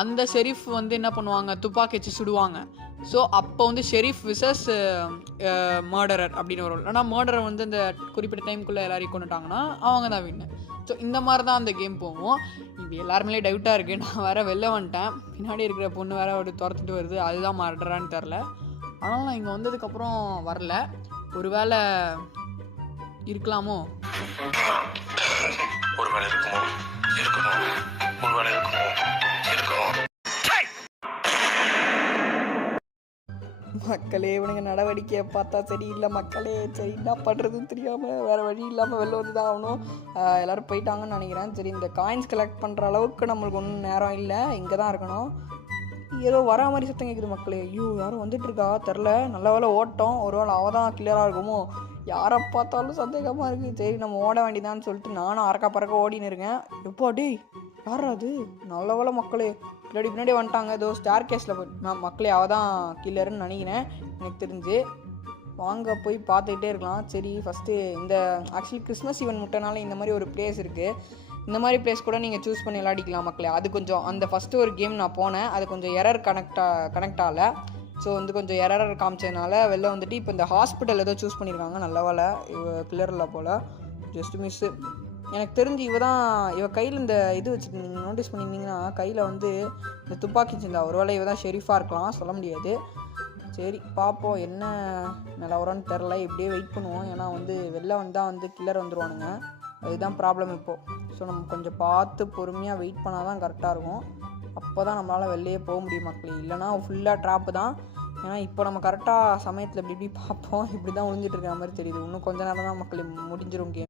அந்த ஷெரீஃப் வந்து என்ன பண்ணுவாங்க, துப்பாக்கி வச்சு சுடுவாங்க. ஸோ அப்போ வந்து ஷெரீஃப் விசஸ் மர்டரர் அப்படின்னு வரும். ஆனால் மர்டரர் வந்து இந்த குறிப்பிட்ட டைமுக்குள்ளே எல்லாரையும் கொண்டுட்டாங்கன்னா அவங்க தான் வின்னு. ஸோ இந்த மாதிரி தான் அந்த கேம் போகும். இது எல்லாருமே டவுட்டாக இருக்குது. நான் வேறு வெளில வந்துட்டேன், பின்னாடி இருக்கிற பொண்ணு வேறு அப்படி துரத்துட்டு வருது, அதுதான் மர்டரான்னு தெரில. ஆனால் நான் இங்கே வந்ததுக்கப்புறம் வரல, ஒரு வேளை இருக்கலாமோ, ஒரு வேளை இருக்குமோ, ஒரு வேளை இருக்குமோ. மக்களே இவனுங்க நடவடிக்கையை பார்த்தா சரியில்லை மக்களே. சரி என்ன பண்ணுறதுன்னு தெரியாமல் வேறு வழி இல்லாமல் வெளில வந்து தான் ஆகணும். எல்லோரும் போயிட்டாங்கன்னு நினைக்கிறேன். சரி இந்த காயின்ஸ் கலெக்ட் பண்ணுற அளவுக்கு நம்மளுக்கு ஒன்றும் நேரம் இல்லை, இங்கே தான் இருக்கணும். ஏதோ வரா மாதிரி சத்தம் கேட்குது மக்களே. ஐயோ யாரும் வந்துட்டுருக்கா தெரில. நல்ல வேலை ஓட்டோம், ஒரு வேளை அவள் தான் கிளியராக இருக்குமோ. யாரை பார்த்தாலும் சந்தேகமாக இருக்குது. சரி நம்ம ஓட வேண்டியதான்னு சொல்லிட்டு நானும் அறக்க பறக்க ஓடின்னு இருக்கேன். எப்போ டேய் யாரா அது? நல்ல வேலை மக்களே, பின்னாடி வந்துட்டாங்க. ஏதோ ஸ்டார் கேஸில் மக்களே அவள் தான் கில்லருன்னு நினைக்கிறேன் எனக்கு தெரிஞ்சு. வாங்க போய் பார்த்துக்கிட்டே இருக்கலாம். சரி ஃபஸ்ட்டு இந்த ஆக்சுவலி கிறிஸ்மஸ் ஈவென்ட் முட்டைனால இந்த மாதிரி ஒரு பிளேஸ் இருக்குது. இந்த மாதிரி பிளேஸ் கூட நீங்கள் சூஸ் பண்ணி விளையாடிக்கலாம் மக்களே. அது கொஞ்சம் அந்த ஃபஸ்ட்டு ஒரு கேம் நான் போனேன், அது கொஞ்சம் எரர் கனெக்ட் ஆகலை. ஸோ வந்து கொஞ்சம் எரர் காமிச்சதுனால வெளில வந்துட்டு இப்போ இந்த ஹாஸ்பிட்டல் ஏதோ சூஸ் பண்ணியிருக்காங்க. நல்ல வேலை கிளியரில் போல், ஜஸ்ட் மிஸ்ஸு. எனக்கு தெரிஞ்சு இவ கையில் இந்த இது வச்சுட்டு நீங்கள் நோட்டீஸ் பண்ணியிருந்தீங்கன்னா கையில் வந்து இந்த துப்பாக்கி சிந்தா. ஒரு வேளை இவ தான் ஷெரீஃபாக இருக்கலாம், சொல்ல முடியாது. சரி பார்ப்போம் என்ன நிலவரம்னு தெரில. இப்படியே வெயிட் பண்ணுவோம், ஏன்னா வந்து வெளில வந்தால் வந்து கில்லர் வந்துடுவானுங்க. அதுதான் ப்ராப்ளம் இப்போது. ஸோ நம்ம கொஞ்சம் பார்த்து பொறுமையாக வெயிட் பண்ணால் தான் கரெக்டாக இருக்கும். அப்போ தான் நம்மளால் வெளியே போக முடியும் மக்களே. இல்லைனா ஃபுல்லாக ட்ராப்பு தான். ஏன்னா இப்போ நம்ம கரெக்டாக சமயத்தில் இப்படி பார்ப்போம், இப்படி தான் ஒழிஞ்சிட்டு இருக்கிற மாதிரி தெரியுது. இன்னும் கொஞ்ச நேரம் தான் மக்களே முடிஞ்சிடும் கேம்.